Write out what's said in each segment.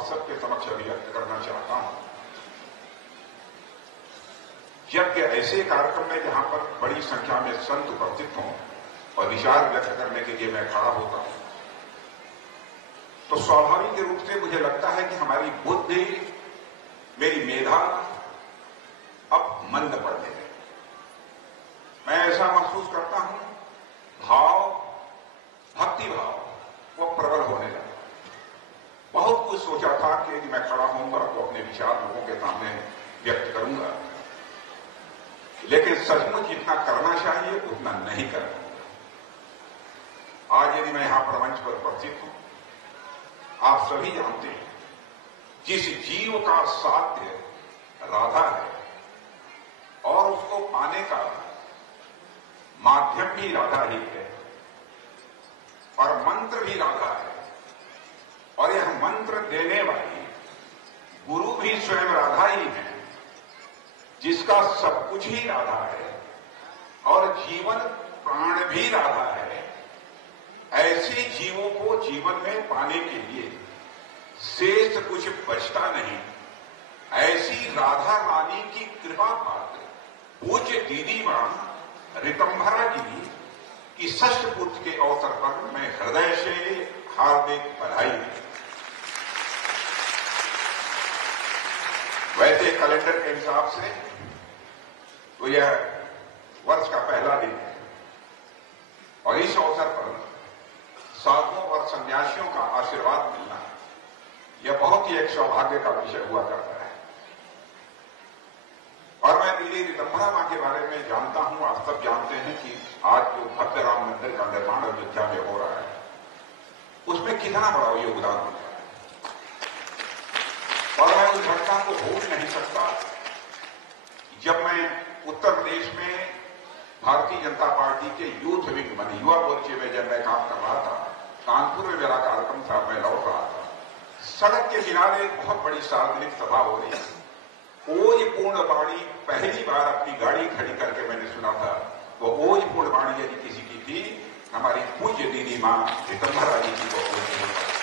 आप सबके समक्ष व्यक्त करना चाहता हूं। यज्ञ ऐसे कार्यक्रम में जहां पर बड़ी संख्या में संत उपस्थित हों और विचार व्यक्त करने के लिए मैं खड़ा होता हूं, तो स्वाभाविक रूप से मुझे लगता है कि हमारी बुद्धि, मेरी मेधा अब मंद पड़ने लगी। मैं ऐसा महसूस करता हूं, भक्ति भाव वो प्रबल होने लगा। बहुत कुछ सोचा था कि यदि मैं खड़ा होऊंगा तो अपने विचार लोगों के सामने व्यक्त करूंगा, लेकिन सचमुच जितना करना चाहिए उतना नहीं कर पाऊंगा। आज यदि मैं यहां पर मंच पर उपस्थित हूं, आप सभी जानते हैं जिस जीव का साध्य राधा है और उसको पाने का माध्यम भी राधा ही है और मंत्र भी राधा है, और यह मंत्र देने वाली गुरु भी स्वयं राधा ही है, जिसका सब कुछ ही राधा है और जीवन प्राण भी राधा है। ऐसे जीवों को जीवन में पाने के लिए शेष कुछ बचता नहीं। ऐसी राधा रानी की कृपा पात्र पूज्य दीदी मां ऋतंभरा जी की षष्ठ पुत्र के अवसर पर मैं हृदय से हार्दिक बधाई देता। वैसे कैलेंडर के हिसाब से तो यह वर्ष का पहला दिन है और इस अवसर पर साधुओं और सन्यासियों का आशीर्वाद मिलना यह बहुत ही एक सौभाग्य का विषय हुआ करता है। और मैं दीदी ऋतंभरा मां के बारे में जानता हूं, आप सब जानते हैं कि आज जो भव्य राम मंदिर का निर्माण अयोध्या में हो रहा है, उसमें कितना बड़ा योगदान होता है। और मैं उस घटना को भूल नहीं सकता जब मैं उत्तर प्रदेश में भारतीय जनता पार्टी के यूथ विंग में, युवा मोर्चे में जब मैं काम कर रहा था, कानपुर में मेरा कार्यक्रम था, मैं लौट रहा था, सड़क के किनारे एक बहुत बड़ी सार्वजनिक सभा हो रही थी। ओज पूर्ण वाणी पहली बार अपनी गाड़ी खड़ी करके मैंने सुना था। वो ओज पूर्ण वाणी यदि किसी की थी, हमारी पूज्य दीदी मां ऋतंभरा जी की वो ओज पूर्ण वाणी।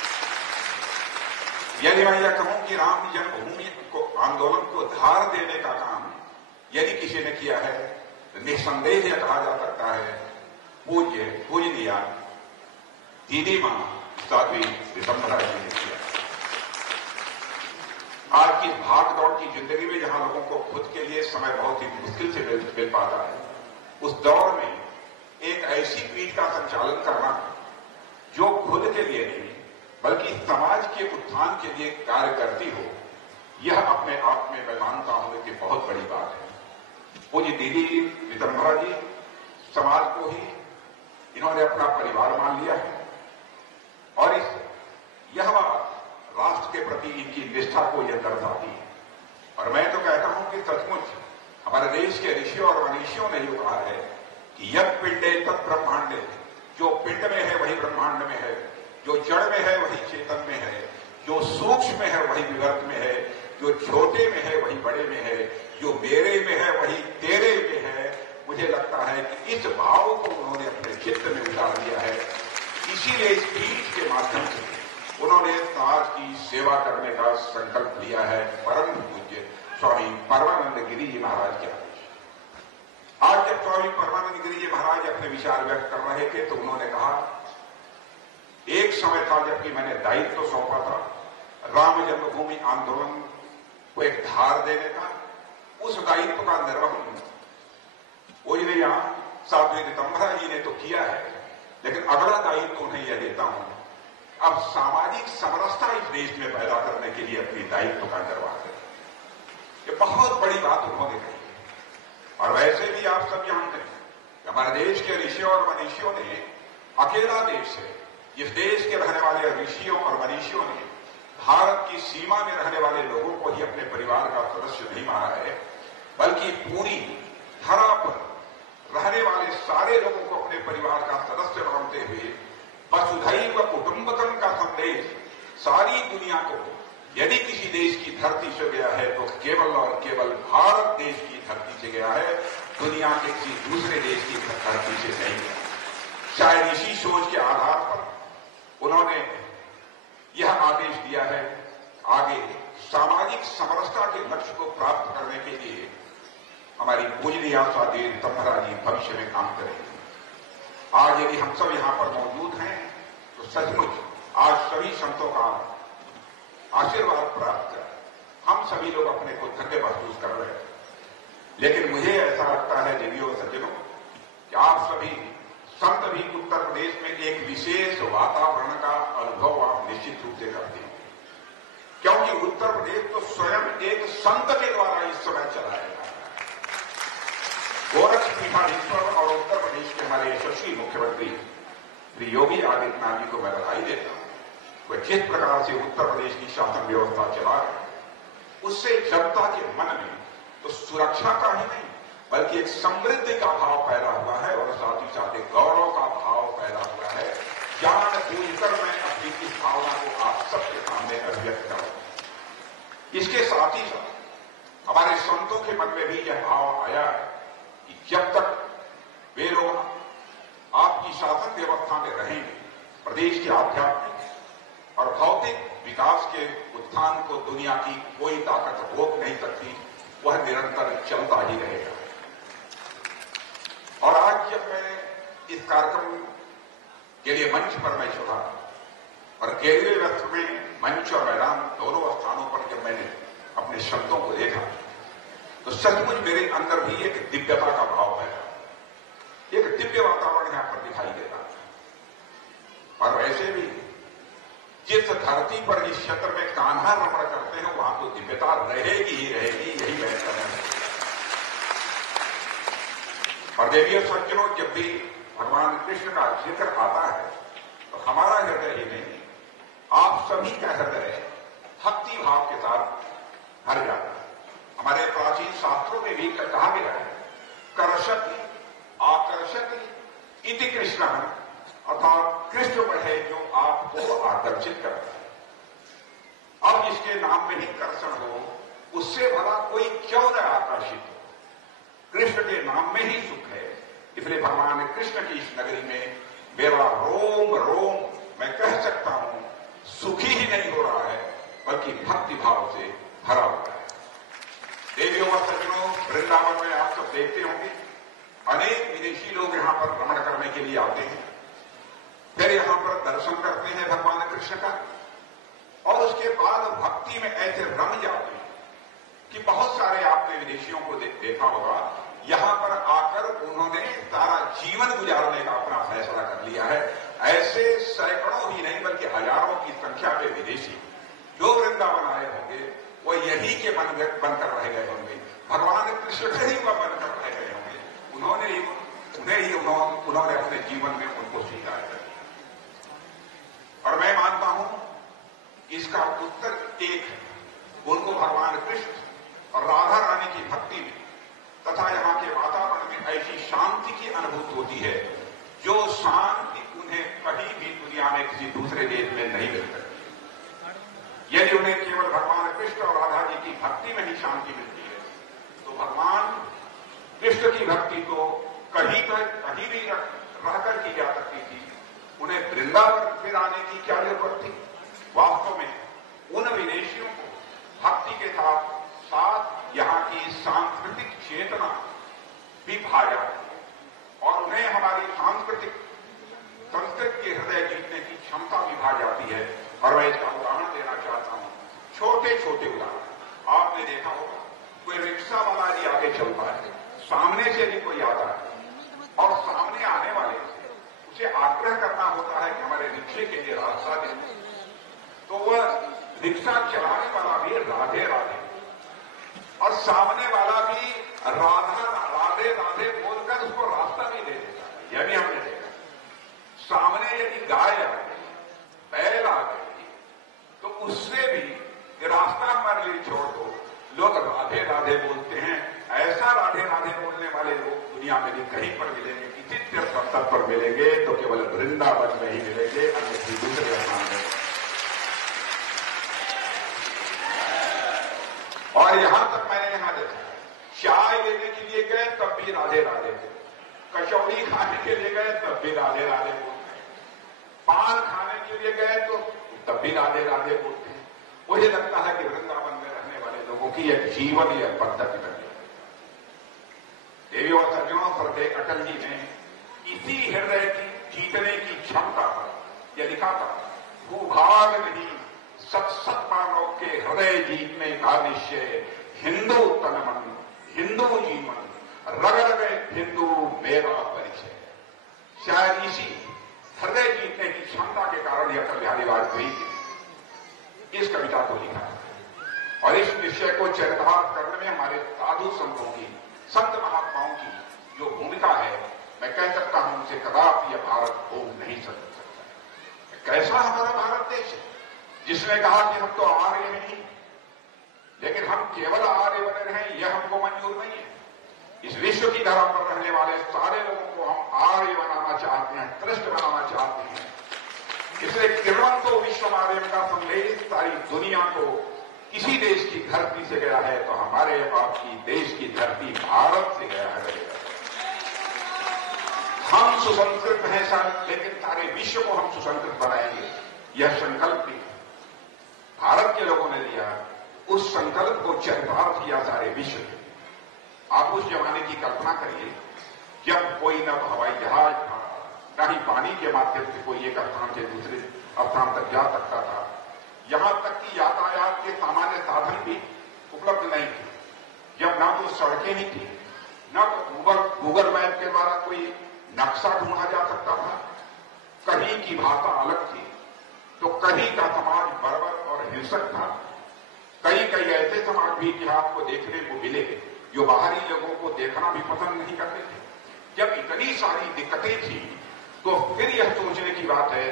यदि मैं यह कहूं कि राम जन्मभूमि को आंदोलन को धार देने का काम यदि किसी ने किया है, तो निस्संदेह यह कहा जा सकता है पूजनीय दीदी मां साध्वी ऋतंभरा जी ने किया। आज की भाग दौड़ की जिंदगी में जहां लोगों को खुद के लिए समय बहुत ही मुश्किल से मिल पाता है, उस दौर में एक ऐसी पीठ का संचालन करना जो खुद के लिए नहीं बल्कि समाज के उत्थान के लिए कार्य करती हो, यह अपने आप में मैं मानता हूं कि बहुत बड़ी बात है। पूज्य दीदी ऋतंभरा जी समाज को ही इन्होंने अपना परिवार मान लिया है और यह बात राष्ट्र के प्रति इनकी निष्ठा को यह दर्शाती है। और मैं तो कहता हूं कि सचमुच हमारे देश के ऋषियों और मनीषियों ने जो कहा है कि यज्ञ पिंडे तत् ब्रह्मांडे, जो पिंड में है वही ब्रह्मांड में है, जो जड़ में है वही चेतन में है, जो सूक्ष्म में है वही विवर्त में है, जो छोटे में है वही बड़े में है, जो मेरे में है वही तेरे में है। मुझे लगता है कि इस भाव को उन्होंने अपने चित्त में उतार दिया है। इसीलिए इस पीठ के माध्यम से उन्होंने समाज की सेवा करने का संकल्प लिया है। परम पूज्य स्वामी परमानंद गिरि जी महाराज के आदेश। आज जब स्वामी परमानंद गिरि जी महाराज अपने विचार व्यक्त कर रहे थे तो उन्होंने कहा, एक समय था जबकि मैंने दायित्व सौंपा था राम जन्मभूमि आंदोलन को एक धार देने का, उस दायित्व का निर्वहन पूजनीय साध्वी ऋतंभरा जी ने तो किया है, लेकिन अगला दायित्व उन्हें यह देता हूं, अब सामाजिक समरसता इस देश में पैदा करने के लिए अपनी दायित्व का निर्वाह करें। ये बहुत बड़ी बात उन्होंने कही है। और वैसे भी आप सब जानते हैं कि हमारे देश के ऋषियों और मनीषियों ने अकेला देश है, इस देश के रहने वाले ऋषियों और मनीषियों ने भारत की सीमा में रहने वाले लोगों को ही अपने परिवार का सदस्य नहीं माना है, बल्कि पूरी धरा पर रहने वाले सारे लोगों को अपने परिवार का सदस्य मानते हुए वसुधैव कुटुंबकम का संदेश सारी दुनिया को, यदि किसी देश की धरती से गया है तो केवल और केवल भारत देश की धरती से गया है, दुनिया के किसी दूसरे देश की धरती से नहीं गया। शायद इसी सोच के आधार पर उन्होंने यह आदेश दिया है, आगे सामाजिक समरसता के लक्ष्य को प्राप्त करने के लिए हमारी पूजनीय आशा देवी तम्हरा जी भविष्य में काम करेंगे। आज यदि हम सब यहां पर मौजूद हैं तो सचमुच आज सभी संतों का आशीर्वाद प्राप्त कर हम सभी लोग अपने को धन्य महसूस कर रहे हैं। लेकिन मुझे ऐसा लगता है देवियों और सज्जनों कि आप सभी संत भी उत्तर प्रदेश में एक विशेष वातावरण का अनुभव आप निश्चित रूप से करते हैं, क्योंकि उत्तर प्रदेश तो स्वयं एक संत के द्वारा इस समय चलाया जा रहा है। गोरक्षपीठाधीश्वर और उत्तर प्रदेश के हमारे यशस्वी मुख्यमंत्री श्री योगी आदित्यनाथ जी को मैं बधाई देता हूं। वह जिस प्रकार से उत्तर प्रदेश की शासन व्यवस्था चला रहे हैं उससे जनता के मन में तो सुरक्षा का ही नहीं बल्कि एक समृद्धि का भाव पैदा हुआ है और साथ ही साथ एक गौरव का भाव पैदा हुआ है। जान बूझकर मैं अपनी इस भावना को आप सबके सामने अभिव्यक्त करूं। इसके साथ ही साथ हमारे संतों के मन में भी यह भाव आया है कि जब तक वे लोग आपकी शासन व्यवस्था में रहेंगे प्रदेश के आध्यात्मिक और भौतिक विकास के उत्थान को दुनिया की कोई ताकत रोक नहीं सकती, वह निरंतर चलता ही रहेगा। और आज जब मैं इस कार्यक्रम के लिए मंच पर मैं चढ़ा और केंद्रीय वस्त्र में मंच और मैदान दोनों स्थानों पर जब मैंने अपने शब्दों को देखा तो सचमुच मेरे अंदर भी एक दिव्यता का भाव पैदा, एक दिव्य वातावरण यहां पर दिखाई दे रहा है। और वैसे भी जिस धरती पर इस क्षेत्र में कान्हा रमण करते हैं वहां तो दिव्यता रहेगी ही रहेगी, यही मैं कहना है। और देवियों सज्जनों, जब भी भगवान कृष्ण का जिक्र आता है तो हमारा हृदय ही नहीं आप सभी का हृदय भक्ति भाव के साथ भर जाता है। हमारे प्राचीन शास्त्रों में भी कहा गया है कर्षति आकर्षति इति कृष्ण, अर्थात कृष्ण बढ़े जो आपको आकर्षित करता है। अब जिसके नाम में ही कर्षण हो उससे भला कोई क्यों न आकर्षित हो। कृष्ण के नाम में ही सुख है, इसलिए भगवान कृष्ण की इस नगरी में मेरा रोम रोम मैं कह सकता हूं सुखी ही नहीं हो रहा है बल्कि भक्ति भाव से भरा हुआ है। देवियों और सज्जनों, वृंदावन में आप सब देखते होंगे अनेक विदेशी लोग यहां पर भ्रमण करने के लिए आते हैं, फिर यहां पर दर्शन करते हैं भगवान कृष्ण का और उसके बाद भक्ति में ऐसे रम जाते हैं कि बहुत सारे आपने विदेशियों को देखा होगा यहां पर आकर उन्होंने सारा जीवन गुजारने का अपना फैसला कर लिया है। ऐसे सैकड़ों ही नहीं बल्कि हजारों की संख्या में विदेशी जो वृंदावन आए होंगे वो यही के बनकर रह गए होंगे, भगवान कृष्ण के ही वह बनकर रह गए होंगे। उन्होंने अपने जीवन में उनको स्वीकार कर दिया। और मैं मानता हूं इसका उत्तर एक है, उनको भगवान कृष्ण और राधा रानी की भक्ति में तथा यहाँ के वातावरण में ऐसी शांति की अनुभूति होती है जो शांति उन्हें कहीं भी दुनिया में किसी दूसरे देश में नहीं मिल सकती। यदि उन्हें केवल भगवान कृष्ण और राधा जी की भक्ति में ही शांति मिलती है तो भगवान कृष्ण की भक्ति तो कहीं भी रहकर की जा सकती थी, उन्हें वृंदावन फिर आने की क्या जरूरत थी। वास्तव में उन विदेशियों को भक्ति के साथ साथ यहाँ की सांस्कृतिक चेतना भी भा जाती है और उन्हें हमारी सांस्कृतिक संस्कृति के हृदय जीतने की क्षमता भी भा जाती है। और मैं इसका उदाहरण देना चाहता हूं, छोटे छोटे उदाहरण। आपने देखा होगा कोई रिक्शा वाला जी आगे चलता है, सामने से भी कोई आता है और सामने आने वाले से उसे आग्रह करना होता है कि हमारे रिक्शे के लिए रास्ता दें, तो वह रिक्शा चलाने वाला भी राधे राधे और सामने वाला भी राधे राधे बोलकर उसको रास्ता भी दे देता है। यह भी हमने देखा। सामने यदि गाय आ गई, बैल आ गई तो उससे भी रास्ता हमारे लिए छोड़ दो, लोग राधे राधे बोलते हैं। ऐसा राधे राधे बोलने वाले लोग दुनिया में भी कहीं पर मिलेंगे, किसी तीर्थ स्तर पर मिलेंगे तो केवल वृंदावन में ही मिलेंगे, अन्य किसी दूसरे स्थान में। और यहां तक मैंने यहां देखा, चाय लेने के लिए गए तब भी राधे राधे बोलते, कचौड़ी खाने के लिए गए तब भी राधे राधे बोलते, पान खाने के लिए गए तो तब भी राधे राधे बोलते हैं। मुझे लगता है कि वृंदावन में रहने वाले लोगों की एक जीवन या पद्धति बन गई। देवी और सज्जनों, श्रद्धेय अटल जी ने इसी हृदय की जीतने की क्षमता पर यह लिखा था, भूभाग नहीं सत मानव के हृदय जीतने का निश्चय, हिंदू तन मन हिंदू जीवन, रग रग हिंदू मेरा परिचय। शायद इसी हृदय जीतने की क्षमता के कारण यह अटल बिहारी वाजपेयी ने इस कविता को लिखा और इस विषय को चरितार्थ करने में हमारे साधु संतों की, संत महात्माओं की जो भूमिका है, मैं कह सकता हूं उनसे कदापि यह भारत हो नहीं सकता। कैसा हमारा भारत देश है जिसने कहा कि हम तो आर्य नहीं, लेकिन हम केवल आर्य बने रहें यह हमको मंजूर नहीं है। इस विश्व की धरा पर रहने वाले सारे लोगों को हम आर्य बनाना चाहते हैं, कृष्ण बनाना चाहते हैं। इसलिए किरण तो विश्व माध्यम का संदेश सारी दुनिया को किसी देश की धरती से गया है तो हमारे आपकी देश की धरती भारत से गया है। हम सुसंस्कृत हैं शायद, लेकिन सारे विश्व को हम सुसंस्कृत बनाएंगे, यह संकल्प भी भारत के लोगों ने लिया। उस संकल्प को चरितार्थ किया सारे विश्व में। आप उस जमाने की कल्पना करिए जब कोई न तो हवाई जहाज था, न ही पानी के माध्यम से कोई एक स्थान से दूसरे स्थान तक जा सकता था। यहां तक कि यातायात के सामान्य साधन भी उपलब्ध नहीं थे। जब ना तो सड़कें ही थी, न तो गूगल मैप के द्वारा कोई नक्शा ढूंढा जा सकता था। कहीं की भाषा अलग थी तो कहीं का समाज बर्बर और हिंसक था। कई ऐसे समाज भी इतिहास को देखने को मिले जो बाहरी लोगों को देखना भी पसंद नहीं करते थे। जब इतनी सारी दिक्कतें थी तो फिर यह सोचने की बात है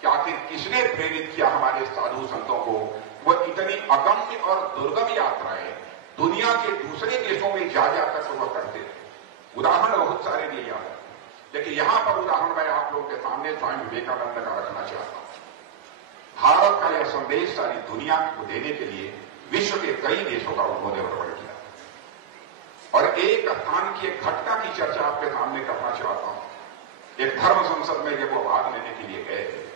कि आखिर किसने प्रेरित किया हमारे साधु संतों को वह इतनी अगम्य और दुर्गम यात्राएं दुनिया के दूसरे देशों में जा जाकर वह करते थे। उदाहरण बहुत सारे दिए जाते हैं, लेकिन यहां पर उदाहरण मैं आप लोगों के सामने स्वामी विवेकानंद का रखना चाहता हूं। भारत का यह संदेश सारी दुनिया को देने के लिए विश्व के कई देशों का उन्होंने भ्रमण किया और एक स्थान की एक घटना की चर्चा आपके सामने करना चाहता हूं। एक धर्म संसद में जब वो भाग लेने के लिए गए थे,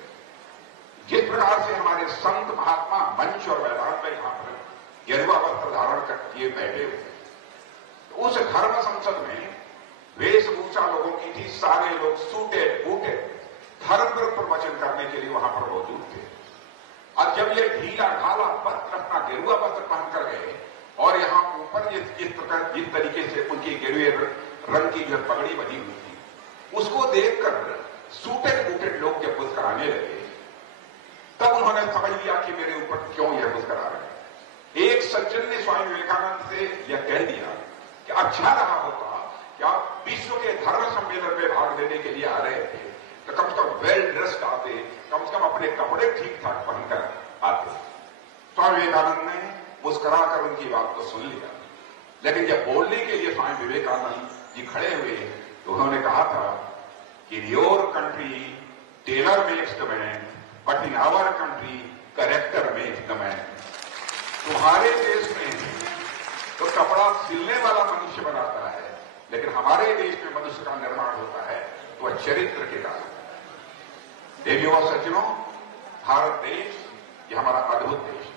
जिस प्रकार से हमारे संत महात्मा मंच और मैदान में यहां पर गेरुआ वस्त्र धारण किए बैठे हुए, तो उस धर्म संसद में वेशभूषा लोगों की थी। सारे लोग सूटे बूटे धर्म पर प्रवचन करने के लिए वहां पर मौजूद थे। और जब ये ढीला ढाला वस्त्र अपना गेरुआ वस्त्र पहनकर गए और यहां ऊपर जिस तरीके से उनकी गेरुए रंग की जो पगड़ी बनी हुई थी, उसको देखकर सूटेड बूटेड लोग जब मुस्कराने लगे तब उन्होंने समझ लिया कि मेरे ऊपर क्यों यह मुस्करा रहे हैं। एक सज्जन ने स्वामी विवेकानंद से यह कह दिया कि अच्छा रहा होता कि आप विश्व के धर्म सम्मेलन में भाग लेने के लिए आ रहे थे तो कम से कम वेल ड्रेस्ड आते, कम से कम अपने कपड़े ठीक ठाक पहनकर आते। स्वामी विवेकानंद ने मुस्कुराकर उनकी बात को सुन लिया, लेकिन जब बोलने के लिए स्वामी विवेकानंद जी खड़े हुए तो उन्होंने कहा था कि in your country tailor makes the man but in our country character makes the man. तुम्हारे देश में तो कपड़ा सिलने वाला मनुष्य बनाता है, लेकिन हमारे देश में मनुष्य का निर्माण होता है तो वह चरित्र के कारण। देवियों और सज्जनों, भारत देश यह हमारा अद्भुत देश है।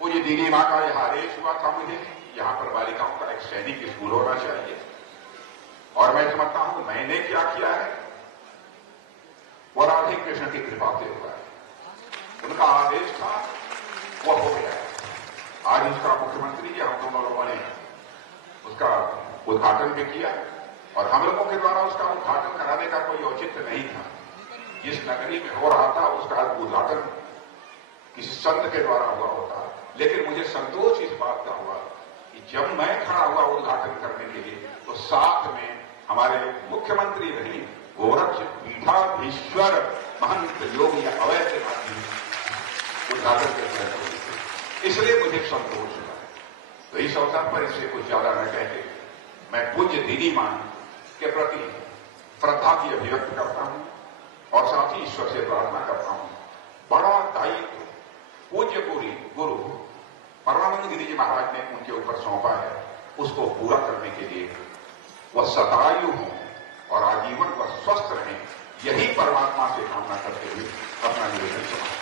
पूज्य दीदी मां का यह आदेश हुआ था मुझे यहां पर बालिकाओं का एक सैनिक स्कूल होना चाहिए, और मैं समझता हूं मैंने क्या किया है वह राधे कृष्ण की कृपा से हुआ है। उनका आदेश था वह हो गया है। आज उसका मुख्यमंत्री जी हम दोनों लोगों ने उसका उद्घाटन भी किया और हम लोगों के द्वारा उसका उद्घाटन कराने का कोई औचित्य नहीं था। जिस नगरी में हो रहा था उसका उद्घाटन किसी संत के द्वारा हुआ होता, लेकिन मुझे संतोष इस बात का हुआ कि जब मैं खड़ा हुआ उद्घाटन करने के लिए तो साथ में हमारे मुख्यमंत्री नहीं गोरक्ष पीठाधीश्वर महंत योगी अवैधनाथ जी उद्घाटन करते हैं, इसलिए मुझे संतोष हुआ। तो इस अवसर पर इससे कुछ ज्यादा न कहते मैं पूज्य दीदी मां के प्रति श्रद्धा की अभिव्यक्त करता हूं और साथ ही ईश्वर से प्रार्थना करता हूं। बड़ा दायित्व पूज्य गुरु परमानंद गिरि जी महाराज ने उनके ऊपर सौंपा है, उसको पूरा करने के लिए वह सदायु हों और आजीवन वह स्वस्थ रहें, यही परमात्मा से कामना करते हुए अपना निवेदन समाप्त।